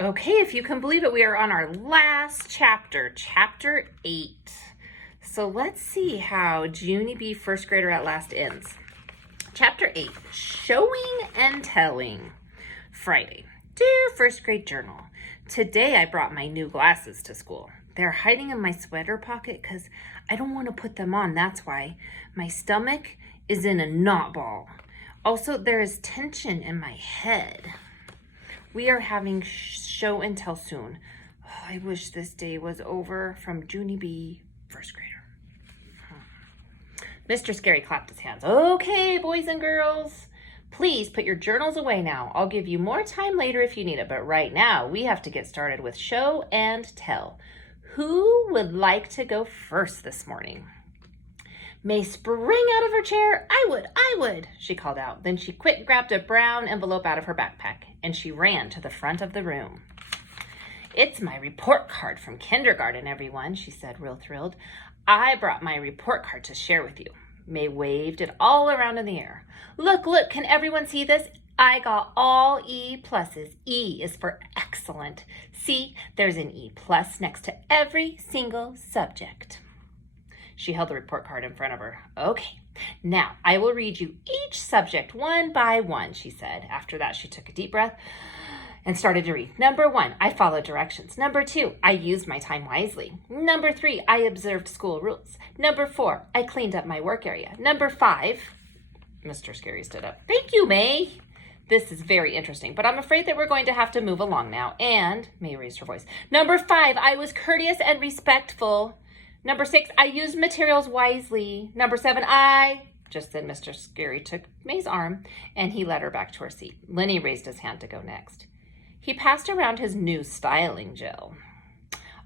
Okay, if you can believe it, we are on our last chapter, chapter 8. So let's see how Junie B. First Grader at Last ends. Chapter 8, Showing and Telling. Friday. Dear First Grade Journal, today I brought my new glasses to school. They're hiding in my sweater pocket because I don't want to put them on, that's why. My stomach is in a knot ball. Also, there is tension in my head. We are having show and tell soon. Oh, I wish this day was over. From Junie B., first grader. Mr. Scary clapped his hands. Okay, boys and girls, please put your journals away now. I'll give you more time later if you need it, but right now we have to get started with show and tell. Who would like to go first this morning? May sprang out of her chair. I would, she called out. Then she quick grabbed a brown envelope out of her backpack and she ran to the front of the room. It's my report card from kindergarten, everyone, she said, real thrilled. I brought my report card to share with you. May waved it all around in the air. Look, can everyone see this? I got all E pluses. E is for excellent. See, there's an E plus next to every single subject. She held the report card in front of her. Okay, now I will read you each subject one by one, she said. After that, she took a deep breath and started to read. Number 1, I followed directions. Number 2, I used my time wisely. Number 3, I observed school rules. Number 4, I cleaned up my work area. Number 5, Mr. Scary stood up. Thank you, May. This is very interesting, but I'm afraid that we're going to have to move along now. And May raised her voice. Number 5, I was courteous and respectful. Number 6, I used materials wisely. Number 7, just then Mr. Scary took May's arm and he led her back to her seat. Lenny raised his hand to go next. He passed around his new styling gel.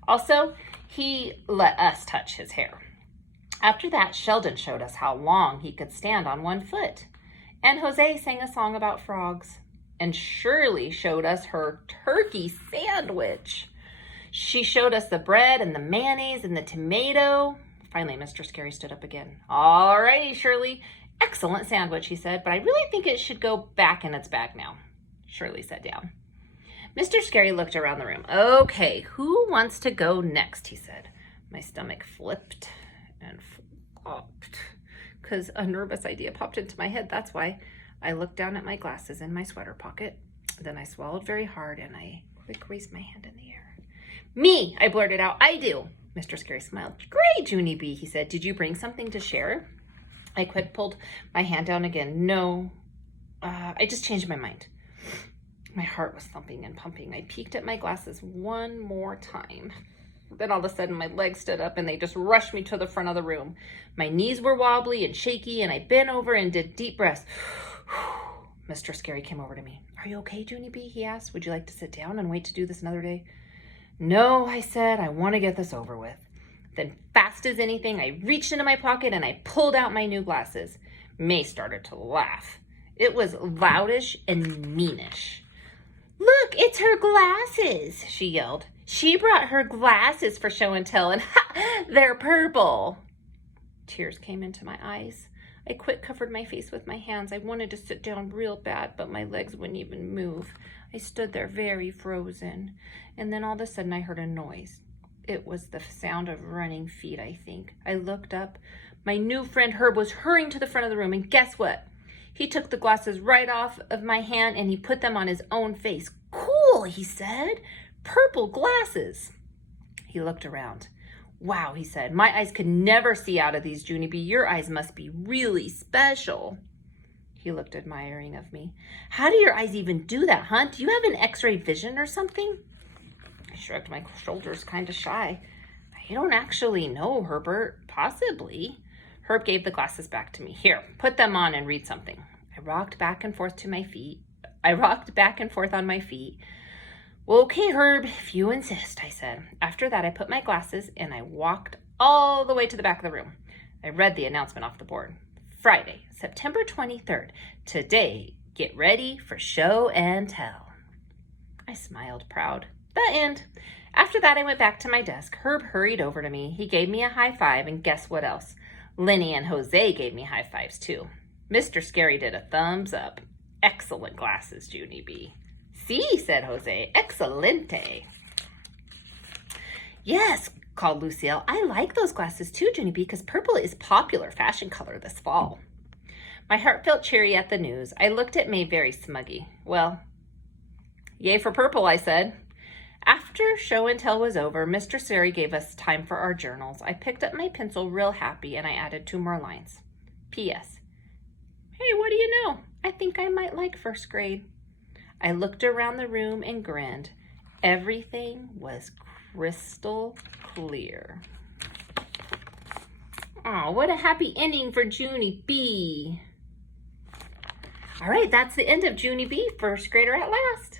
Also, he let us touch his hair. After that, Sheldon showed us how long he could stand on one foot. And Jose sang a song about frogs. And Shirley showed us her turkey sandwich. She showed us the bread and the mayonnaise and the tomato. Finally, Mr. Scary stood up again. All righty, Shirley. Excellent sandwich, he said, but I really think it should go back in its bag now. Shirley sat down. Mr. Scary looked around the room. Okay, who wants to go next, he said. My stomach flipped and flopped because a nervous idea popped into my head. That's why I looked down at my glasses in my sweater pocket. Then I swallowed very hard and I quick raised my hand in the air. Me, I blurted out. I do. Mr. Scary smiled. Great, Junie B, he said. Did you bring something to share? I quick pulled my hand down again. No, I just changed my mind. My heart was thumping and pumping. I peeked at my glasses one more time. Then all of a sudden my legs stood up and they just rushed me to the front of the room. My knees were wobbly and shaky and I bent over and did deep breaths. Mr. Scary came over to me. Are you okay, Junie B? He asked. Would you like to sit down and wait to do this another day? No, I said. I want to get this over with. Then fast as anything, I reached into my pocket and I pulled out my new glasses. May started to laugh. It was loudish and meanish. Look, it's her glasses, she yelled. She brought her glasses for show and tell, and ha, they're purple. Tears came into my eyes. I quick covered my face with my hands. I wanted to sit down real bad, but my legs wouldn't even move. I stood there very frozen. And then all of a sudden I heard a noise. It was the sound of running feet, I think. I looked up. My new friend Herb was hurrying to the front of the room, and guess what? He took the glasses right off of my hand and he put them on his own face. Cool, he said. Purple glasses. He looked around. Wow, he said. My eyes could never see out of these, Junie B. Your eyes must be really special. He looked admiring of me. How do your eyes even do that, huh? Do you have an x-ray vision or something? I shrugged my shoulders, kind of shy. I don't actually know, Herbert. Possibly. Herb gave the glasses back to me. Here, put them on and read something. I rocked back and forth on my feet. Well, okay, Herb, if you insist, I said. After that, I put my glasses and I walked all the way to the back of the room. I read the announcement off the board. Friday, September 23rd. Today, get ready for show and tell. I smiled, proud. The end. After that, I went back to my desk. Herb hurried over to me. He gave me a high five, and guess what else? Lenny and Jose gave me high fives, too. Mr. Scary did a thumbs up. Excellent glasses, Junie B. Si, said Jose. Excelente. Yes, called Lucille. I like those glasses too, Junie B, because purple is popular fashion color this fall. My heart felt cheery at the news. I looked at May very smuggy. Well, yay for purple, I said. After show and tell was over, Mr. Sari gave us time for our journals. I picked up my pencil real happy and I added 2 more lines. P.S. Hey, what do you know? I think I might like first grade. I looked around the room and grinned. Everything was crystal clear. Oh, what a happy ending for Junie B. All right, that's the end of Junie B, first grader at last.